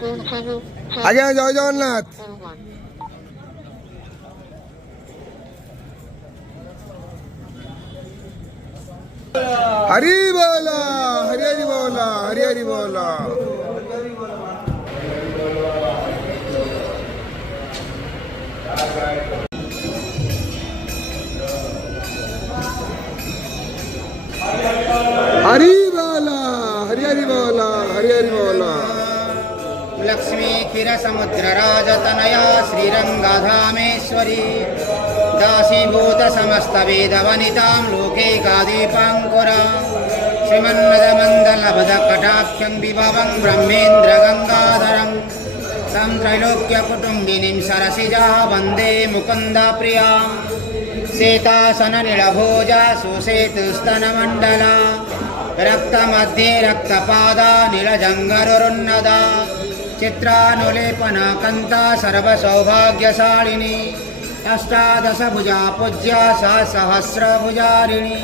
আগে জয় জগন্নাথ। हरी बोला, हरी हरी बोला, हरी हरी बोला। हरी बोला, हरी हरी बोला, हरी हरी बोला। लक्ष्मी क्षीरसमुद्र राजतनया श्रीरंगधामेश्वरी दासीभूत समस्त वेद वनितां लोकैकादीपाङ्कुरा श्रीमन्मदमण्डलभद कटाक्षं विभवं ब्रह्मेन्द्र गंगाधरं तं त्रैलोक्यकुटुम्बिनीं सरसिजा वन्दे मुकुन्दप्रिया शेतासन नीलभोजा सुसेतुस्तनमण्डला रक्तमध्ये रक्तपादा नीलजङ्गरुन्नदा चित्रानुलेपना कन्ता सर्वसौभाग्यशालिनी अष्टादशभुजा पूज्या सा सहस्रभुजारिणी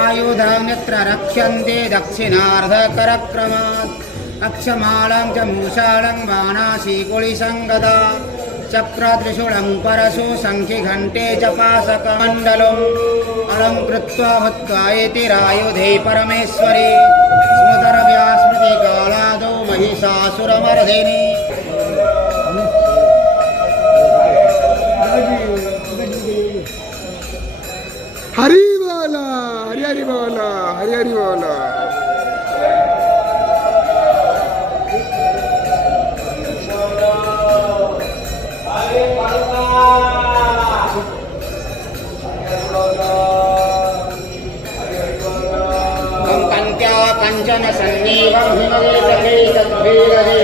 आयुधनेत्र रक्ष्यन्ते दक्षिणार्धकरक्रमात् अक्षमालं च मूषालं बाणासीकुलिसं गदा चक्रत्रिशूलं परशु शङ्खिघण्टे च पाशकमण्डलम् अलङ्कृत्वा भूत्वा एतिरायुधे परमेश्वरी स्मृतरव्यास्मृतिकालादौ महिषासुरमर्दिनी हरी बोला, हरी हरी बोला, हरी हरी बोला। कंचन सन्नीवं हिमवेतकैतद्भीरहे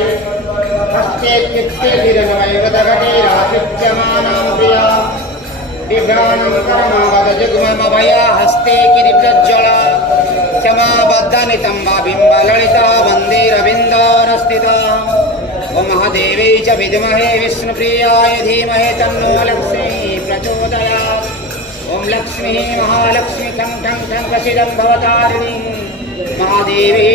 हस्ते चित्ते धिरनवैवतघटे राशिच्यमानां प्रिया बिभ्राणं कर्मवदजुग्ममभया हस्ते किरीटज्ज्वला क्षमाबद्धनितम्बा बिम्बललिता वन्देरविन्दारस्थिता ॐ महादेवी च विद्महे विष्णुप्रियाय धीमहि तन्नो लक्ष्मी प्रचोदयात् ॐ लक्ष्मी महालक्ष्मी ठं ठं ठं प्रसीदं भवतारिणी महादेवी